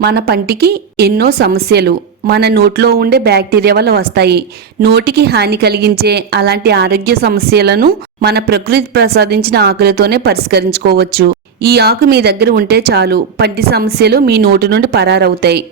మన పంటికి ఎన్నో సమస్యలు మన నోట్లో ఉండే బ్యాక్టీరియా వల్ల వస్తాయి. నోటికి హాని కలిగించే అలాంటి ఆరోగ్య సమస్యలను మన ప్రకృతి ప్రసాదించిన ఆకులతోనే పరిష్కరించుకోవచ్చు. ఈ ఆకు మీ దగ్గర ఉంటే చాలు, పంటి సమస్యలు మీ నోటి నుండి పరారవుతాయి.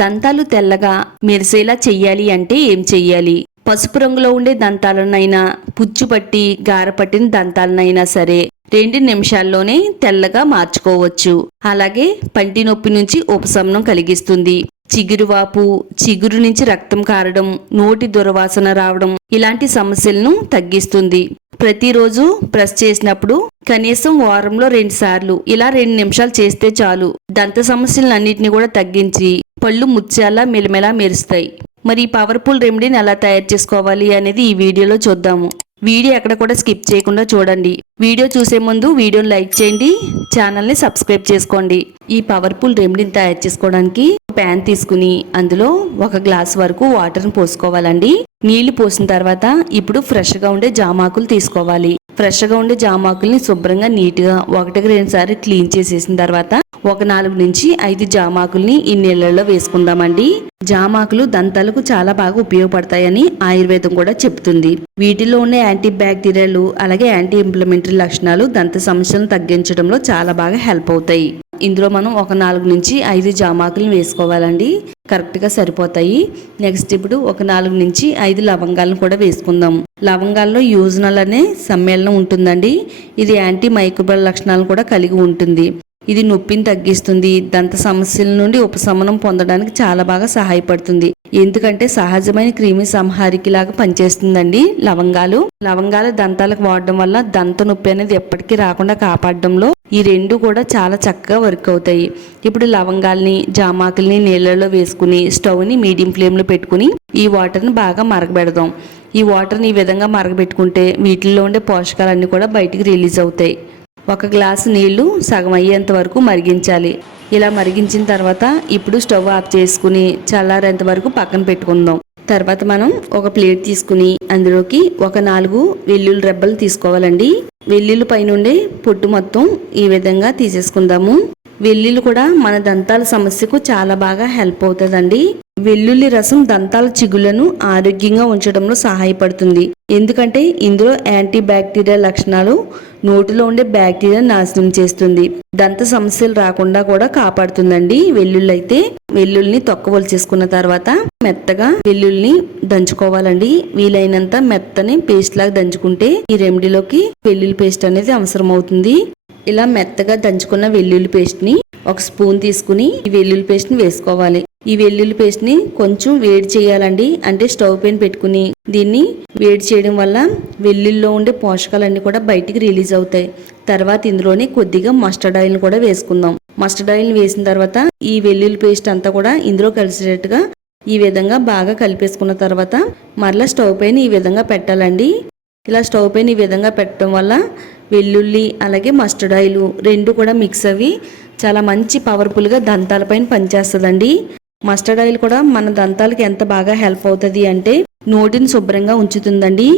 దంతాలు తెల్లగా మెరిసేలా చెయ్యాలి అంటే ఏం చెయ్యాలి? పసుపు రంగులో ఉండే దంతాలనైనా, పుచ్చుపట్టి గారపట్టిన దంతాలనైనా సరే 2 నిమిషాల్లోనే తెల్లగా మార్చుకోవచ్చు. అలాగే పంటి నొప్పి నుంచి ఉపశమనం కలిగిస్తుంది. చిగురువాపు, చిగురు నుంచి రక్తం కారడం, నోటి దుర్వాసన రావడం ఇలాంటి సమస్యలను తగ్గిస్తుంది. ప్రతిరోజు బ్రష్ చేసినప్పుడు కనీసం వారంలో 2 సార్లు ఇలా 2 నిమిషాలు చేస్తే చాలు, దంత సమస్యలన్నింటినీ కూడా తగ్గించి పళ్ళు ముత్యాలా మెలమెలా మెరుస్తాయి. మరి ఈ పవర్ఫుల్ రెమెడీని ఎలా తయారు చేసుకోవాలి అనేది ఈ వీడియోలో చూద్దాము. వీడియో ఎక్కడ కూడా స్కిప్ చేయకుండా చూడండి. వీడియో చూసే ముందు వీడియోని లైక్ చేయండి, ఛానల్ని సబ్స్క్రైబ్ చేసుకోండి. ఈ పవర్ఫుల్ రెమెడీని తయారు చేసుకోవడానికి ప్యాన్ తీసుకుని అందులో 1 గ్లాస్ వరకు వాటర్ని పోసుకోవాలండి. నీళ్లు పోసిన తర్వాత ఇప్పుడు ఫ్రెష్గా ఉండే జామాకులు తీసుకోవాలి. ఫ్రెష్గా ఉండే జామాకుల్ని శుభ్రంగా నీట్గా 1-2 సార్లు క్లీన్ చేసేసిన తర్వాత 4 నుంచి 5 జామాకుల్ని ఈ నీళ్ళల్లో వేసుకుందామండి. జామాకులు దంతాలకు చాలా బాగా ఉపయోగపడతాయని ఆయుర్వేదం కూడా చెప్తుంది. వీటిలో ఉండే యాంటీ బ్యాక్టీరియాలు అలాగే యాంటీ ఇంప్లమెంటరీ లక్షణాలు దంత సమస్యలను తగ్గించడంలో చాలా బాగా హెల్ప్ అవుతాయి. ఇందులో మనం 4 నుంచి 5 జామాకులను వేసుకోవాలండి, కరెక్ట్గా సరిపోతాయి. నెక్స్ట్ ఇప్పుడు 4 నుంచి 5 లవంగాలను కూడా వేసుకుందాం. లవంగాల్లో యూజనల్ అనే సమ్మేళనం ఉంటుందండి. ఇది యాంటీ మైక్రోబల్ లక్షణాలను కూడా కలిగి ఉంటుంది. ఇది నొప్పిని తగ్గిస్తుంది, దంత సమస్యల నుండి ఉపశమనం పొందడానికి చాలా బాగా సహాయపడుతుంది. ఎందుకంటే సహజమైన క్రిమి సంహారికి లాగా పనిచేస్తుందండి లవంగాలు దంతాలకు వాడడం వల్ల దంత నొప్పి అనేది ఎప్పటికీ రాకుండా కాపాడడంలో ఈ 2 కూడా చాలా చక్కగా వర్క్ అవుతాయి. ఇప్పుడు లవంగాల్ని జామాకుల్ని నీళ్ళలో వేసుకుని స్టవ్ని మీడియం ఫ్లేమ్లో పెట్టుకుని ఈ వాటర్ని బాగా మరగబెడదాం. ఈ వాటర్ని ఈ విధంగా మరగబెట్టుకుంటే వీటిల్లో ఉండే పోషకాలన్నీ కూడా బయటికి రిలీజ్ అవుతాయి. 1 గ్లాసు నీళ్లు సగం అయ్యేంత వరకు మరిగించాలి. ఇలా మరిగించిన తర్వాత ఇప్పుడు స్టవ్ ఆఫ్ చేసుకుని చల్లారేంత వరకు పక్కన పెట్టుకుందాం. తర్వాత మనం ఒక ప్లేట్ తీసుకుని అందులోకి 4 వెల్లుల్లి రెబ్బలు తీసుకోవాలండి. వెల్లుల్లి పైనుండే పొట్టు మొత్తం ఈ విధంగా తీసేసుకుందాము. వెల్లుల్లి కూడా మన దంతాల సమస్యకు చాలా బాగా హెల్ప్ అవుతుందండి. వెల్లుల్లి రసం దంతాల చిగుళ్లను ఆరోగ్యంగా ఉంచడంలో సహాయపడుతుంది. ఎందుకంటే ఇందులో యాంటీ బ్యాక్టీరియా లక్షణాలు నోటిలో ఉండే బ్యాక్టీరియా నాశనం చేస్తుంది. దంత సమస్యలు రాకుండా కూడా కాపాడుతుందండి. వెల్లుల్లిని తొక్కవలిచేసుకున్న తర్వాత మెత్తగా వెల్లుల్లిని దంచుకోవాలండి. వీలైనంత మెత్తని పేస్ట్ లాగా దంచుకుంటే ఈ రెమెడీలోకి వెల్లుల్లి పేస్ట్ అనేది అవసరం అవుతుంది. ఇలా మెత్తగా దంచుకున్న వెల్లుల్లి పేస్ట్ ని 1 స్పూన్ తీసుకుని ఈ వెల్లుల్లి పేస్ట్ ని వేసుకోవాలి. ఈ వెల్లుల్లి పేస్ట్ ని కొంచెం వేడి చేయాలండి. అంటే స్టవ్ పైన పెట్టుకుని దీన్ని వేడి చేయడం వల్ల వెల్లుల్లిలో ఉండే పోషకాలన్నీ కూడా బయటికి రిలీజ్ అవుతాయి. తర్వాత ఇందులోనే కొద్దిగా మస్టర్డ్ ఆయిల్ కూడా వేసుకుందాం. మస్టర్డ్ ఆయిల్ వేసిన తర్వాత ఈ వెల్లుల్లి పేస్ట్ అంతా కూడా ఇందులో కలిసేటట్టుగా ఈ విధంగా బాగా కలిపేసుకున్న తర్వాత మరలా స్టవ్ పైన ఈ విధంగా పెట్టాలండి. ఇలా స్టవ్ పైన ఈ విధంగా పెట్టడం వల్ల వెల్లుల్లి అలాగే మస్టర్డ్ ఆయిల్ 2 కూడా మిక్స్ అవి చాలా మంచి పవర్ఫుల్గా దంతాలపైన పనిచేస్తుందండి. మస్టర్డ్ ఆయిల్ కూడా మన దంతాలకి ఎంత బాగా హెల్ప్ అవుతుంది అంటే నోటిని శుభ్రంగా ఉంచుతుందండి.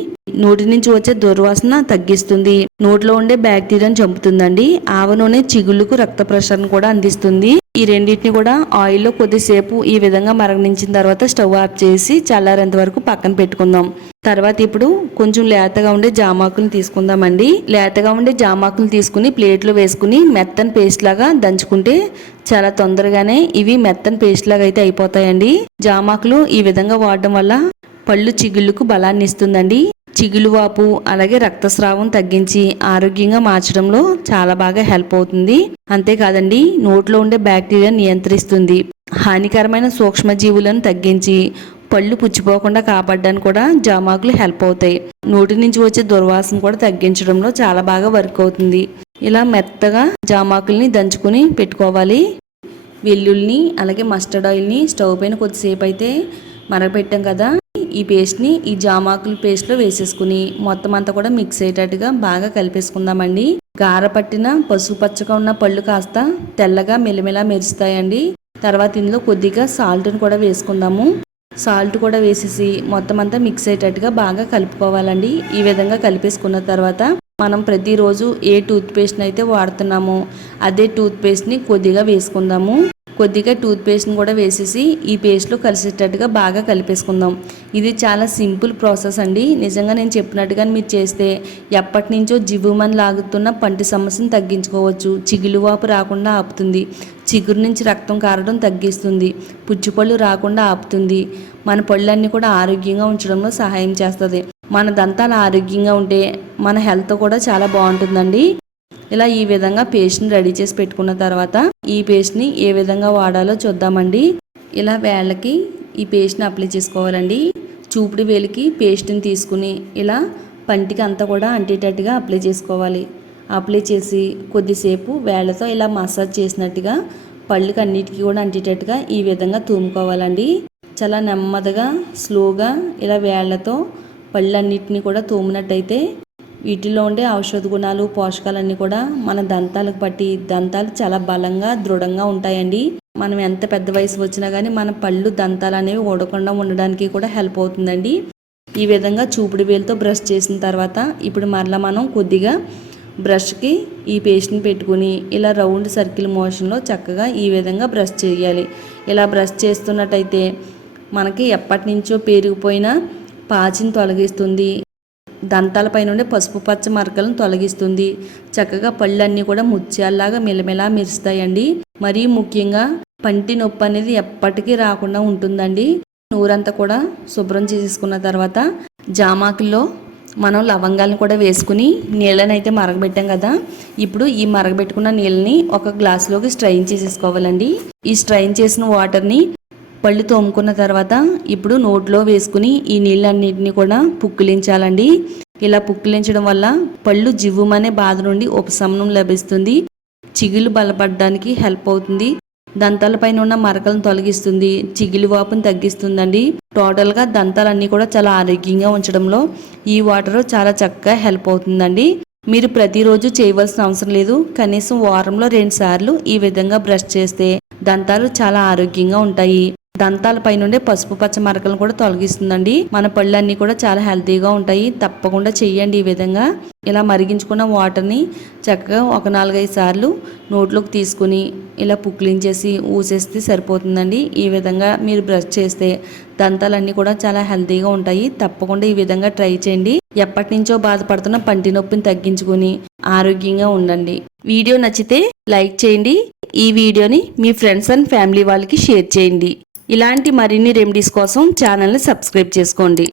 నోటి నుంచి వచ్చే దుర్వాసన తగ్గిస్తుంది, నోట్లో ఉండే బ్యాక్టీరియాను చంపుతుందండి. ఆవ నూనె చిగుళ్ళకు రక్త ప్రసరణ కూడా అందిస్తుంది. ఈ రెండింటిని కూడా ఆయిల్లో కొద్దిసేపు ఈ విధంగా మరగనించిన తర్వాత స్టవ్ ఆఫ్ చేసి చల్లారేంత వరకు పక్కన పెట్టుకుందాం. తర్వాత ఇప్పుడు కొంచెం లేతగా ఉండే జామాకులు తీసుకుందామండి. లేతగా ఉండే జామాకులు తీసుకుని ప్లేట్లో వేసుకుని మెత్తని పేస్ట్ లాగా దంచుకుంటే చాలా తొందరగానే ఇవి మెత్తని పేస్ట్ లాగా అయితే అయిపోతాయండి. జామాకులు ఈ విధంగా వాడడం వల్ల పళ్ళు చిగుళ్ళకు బలాన్ని ఇస్తుందండి. చిగులు వాపు అలాగే రక్తస్రావం తగ్గించి ఆరోగ్యంగా మార్చడంలో చాలా బాగా హెల్ప్ అవుతుంది. అంతేకాదండి నోట్లో ఉండే బ్యాక్టీరియా నియంత్రిస్తుంది. హానికరమైన సూక్ష్మజీవులను తగ్గించి పళ్ళు పుచ్చిపోకుండా కాపాడడానికి కూడా జామాకులు హెల్ప్ అవుతాయి. నోటి నుంచి వచ్చే దుర్వాసన కూడా తగ్గించడంలో చాలా బాగా వర్క్ అవుతుంది. ఇలా మెత్తగా జామాకుల్ని దంచుకుని పెట్టుకోవాలి. వెల్లుల్లిని అలాగే మస్టర్డ్ ఆయిల్ని స్టవ్ పైన కొద్దిసేపు అయితే మరగపెట్టాం కదా, ఈ పేస్ట్ని ఈ జామాకుల పేస్ట్లో వేసేసుకుని మొత్తం అంతా కూడా మిక్స్ అయ్యేటట్టుగా బాగా కలిపేసుకుందామండి. గారపట్టిన పసుపు పచ్చగా ఉన్న పళ్ళు కాస్త తెల్లగా మెలమెలా మెరుస్తాయండి. తర్వాత ఇందులో కొద్దిగా సాల్ట్ని కూడా వేసుకుందాము. సాల్ట్ కూడా వేసేసి మొత్తం అంతా మిక్స్ అయ్యేటట్టుగా బాగా కలుపుకోవాలండి. ఈ విధంగా కలిపేసుకున్న తర్వాత మనం ప్రతిరోజు ఏ టూత్పేస్ట్ని అయితే వాడుతున్నామో అదే టూత్పేస్ట్ని కొద్దిగా వేసుకుందాము. కొద్దిగా టూత్పేస్ట్ని కూడా వేసేసి ఈ పేస్ట్లో కలిసేటట్టుగా బాగా కలిపేసుకుందాం. ఇది చాలా సింపుల్ ప్రాసెస్ అండి. నిజంగా నేను చెప్పినట్టుగా మీరు చేస్తే ఎప్పటి నుంచో జివ్వుమని లాగుతున్న పంటి సమస్యను తగ్గించుకోవచ్చు. చిగులువాపు రాకుండా ఆపుతుంది, చిగురు నుంచి రక్తం కారడం తగ్గిస్తుంది, పుచ్చిపళ్ళు రాకుండా ఆపుతుంది, మన పళ్ళన్నీ కూడా ఆరోగ్యంగా ఉంచడంలో సహాయం చేస్తుంది. మన దంతాలు ఆరోగ్యంగా ఉంటే మన హెల్త్ కూడా చాలా బాగుంటుందండి. ఇలా ఈ విధంగా పేస్ట్ని రెడీ చేసి పెట్టుకున్న తర్వాత ఈ పేస్ట్ని ఏ విధంగా వాడాలో చూద్దామండి. ఇలా వేళ్ళకి ఈ పేస్ట్ని అప్లై చేసుకోవాలండి. చూపుడు వేలికి పేస్ట్ని తీసుకుని ఇలా పంటికి అంతా కూడా అంటేటట్టుగా అప్లై చేసుకోవాలి. అప్లై చేసి కొద్దిసేపు వేళ్ళతో ఇలా మసాజ్ చేసినట్టుగా పళ్ళకి అన్నిటికీ కూడా అంటేటట్టుగా ఈ విధంగా తూముకోవాలండి. చాలా నెమ్మదిగా స్లోగా ఇలా వేళ్ళతో పళ్ళన్నిటిని కూడా తోమినట్టయితే వీటిలో ఉండే ఔషధ గుణాలు పోషకాలన్నీ కూడా మన దంతాలకు పట్టి దంతాలు చాలా బలంగా దృఢంగా ఉంటాయండి. మనం ఎంత పెద్ద వయసు వచ్చినా కానీ మన పళ్ళు దంతాలు అనేవి ఊడకుండా ఉండడానికి కూడా హెల్ప్ అవుతుందండి. ఈ విధంగా చూపుడు వేలుతో బ్రష్ చేసిన తర్వాత ఇప్పుడు మరలా మనం కొద్దిగా బ్రష్కి ఈ పేస్ట్ని పెట్టుకుని ఇలా రౌండ్ సర్కిల్ మోషన్లో చక్కగా ఈ విధంగా బ్రష్ చేయాలి. ఇలా బ్రష్ చేస్తున్నట్టయితే మనకి ఎప్పటి నుంచో పేరుకుపోయిన పాచిని తొలగిస్తుంది, దంతాలపై నుండి పసుపు పచ్చ మరకలను తొలగిస్తుంది, చక్కగా పళ్ళన్నీ కూడా ముత్యాల్లాగా మెలమెలా మెరుస్తాయండి. మరీ ముఖ్యంగా పంటి నొప్పి అనేది ఎప్పటికీ రాకుండా ఉంటుందండి. నూరంతా కూడా శుభ్రం చేసుకున్న తర్వాత జామాకుల్లో మనం లవంగాలను కూడా వేసుకుని నీళ్ళని అయితే మరగబెట్టాం కదా, ఇప్పుడు ఈ మరగబెట్టుకున్న నీళ్ళని ఒక గ్లాసులోకి స్ట్రైన్ చేసేసుకోవాలండి. ఈ స్ట్రైన్ చేసిన వాటర్ని పళ్ళు తోముకున్న తర్వాత ఇప్పుడు నోట్లో వేసుకుని ఈ నీళ్ళన్నింటినీ కూడా పుక్కిలించాలండి. ఇలా పుక్కిలించడం వల్ల పళ్ళు జివ్వుమనే బాధ నుండి ఉపశమనం లభిస్తుంది, చిగులు బలపడడానికి హెల్ప్ అవుతుంది, దంతాలపైన ఉన్న మరకలను తొలగిస్తుంది, చిగులు వాపును తగ్గిస్తుందండి. టోటల్గా దంతాలన్నీ కూడా చాలా ఆరోగ్యంగా ఉంచడంలో ఈ వాటర్ చాలా చక్కగా హెల్ప్ అవుతుందండి. మీరు ప్రతిరోజు చేయవలసిన అవసరం లేదు. కనీసం వారంలో 2 సార్లు ఈ విధంగా బ్రష్ చేస్తే దంతాలు చాలా ఆరోగ్యంగా ఉంటాయి. దంతాలపై నుండి పసుపు పచ్చ మరకలను కూడా తొలగిస్తుందండి. మన పళ్ళన్నీ కూడా చాలా హెల్తీగా ఉంటాయి. తప్పకుండా చెయ్యండి. ఈ విధంగా ఇలా మరిగించుకున్న వాటర్ని చక్కగా ఒక 4-5 సార్లు నోట్లోకి తీసుకుని ఇలా పుక్లించేసి ఊసేస్తే సరిపోతుందండి. ఈ విధంగా మీరు బ్రష్ చేస్తే దంతాలన్నీ కూడా చాలా హెల్తీగా ఉంటాయి. తప్పకుండా ఈ విధంగా ట్రై చేయండి. ఎప్పటి నుంచో బాధపడుతున్న పంటి నొప్పిని తగ్గించుకుని ఆరోగ్యంగా ఉండండి. వీడియో నచ్చితే లైక్ చేయండి. ఈ వీడియోని మీ ఫ్రెండ్స్ అండ్ ఫ్యామిలీ వాళ్ళకి షేర్ చేయండి. ఇలాంటి మరిన్ని రెమెడీస్ కోసం ఛానల్ని సబ్స్క్రైబ్ చేసుకోండి.